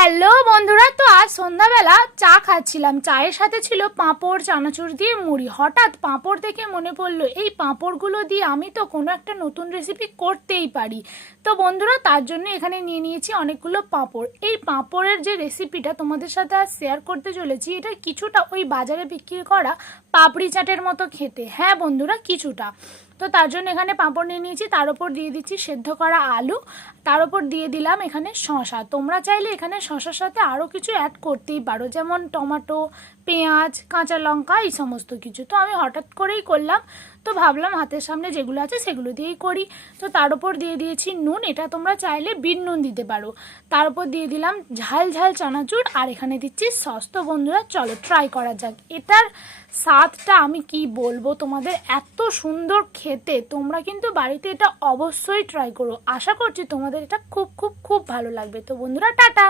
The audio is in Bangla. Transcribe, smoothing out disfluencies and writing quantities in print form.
হ্যালো বন্ধুরা, তো আজ সন্ধ্যাবেলা চা খাচ্ছিলাম। চায়ের সাথে ছিল পাঁপড়, চানাচুর দিয়ে মুড়ি। হঠাৎ পাঁপড় দেখে মনে পড়লো এই পাঁপড়গুলো দিয়ে আমি তো কোনো একটা নতুন রেসিপি করতেই পারি। তো বন্ধুরা, তার জন্য এখানে নিয়ে নিয়েছি অনেকগুলো পাঁপড়। এই পাঁপড়ের যে রেসিপিটা তোমাদের সাথে আজ শেয়ার করতে চলেছি, এটা কিছুটা ওই বাজারে বিক্রি করা পাপড়ি চাটের মতো খেতে। হ্যাঁ বন্ধুরা, কিছুটা। তো তার জন্য এখানে পাঁপড় নিয়ে নিয়েছি, তার উপর দিয়ে দিচ্ছি সেদ্ধ করা আলু, তার উপর দিয়ে দিলাম এখানে শসা। তোমরা চাইলে এখানে শসার সাথে আরও কিছু অ্যাড করতেই পারো, যেমন টমেটো, পেঁয়াজ, কাঁচা লঙ্কা, এই সমস্ত কিছু। তো আমি হঠাৎ করেই করলাম, তো ভাবলাম হাতের সামনে যেগুলো আছে সেগুলো দিয়েই করি। তো তার উপর দিয়ে দিয়েছি নুন, এটা তোমরা চাইলে বিট নুন দিতে পারো। তার উপর দিয়ে দিলাম ঝাল ঝাল চানাচুর, আর এখানে দিচ্ছি সস। তো বন্ধুরা চলো ট্রাই করা যাক। এটার স্বাদটা আমি কি বলবো তোমাদের, এত সুন্দর খেতে। তোমরা কিন্তু বাড়িতে এটা অবশ্যই ট্রাই করো। আশা করছি তোমাদের এটা খুব খুব খুব ভালো লাগবে। তো বন্ধুরা, টাটা।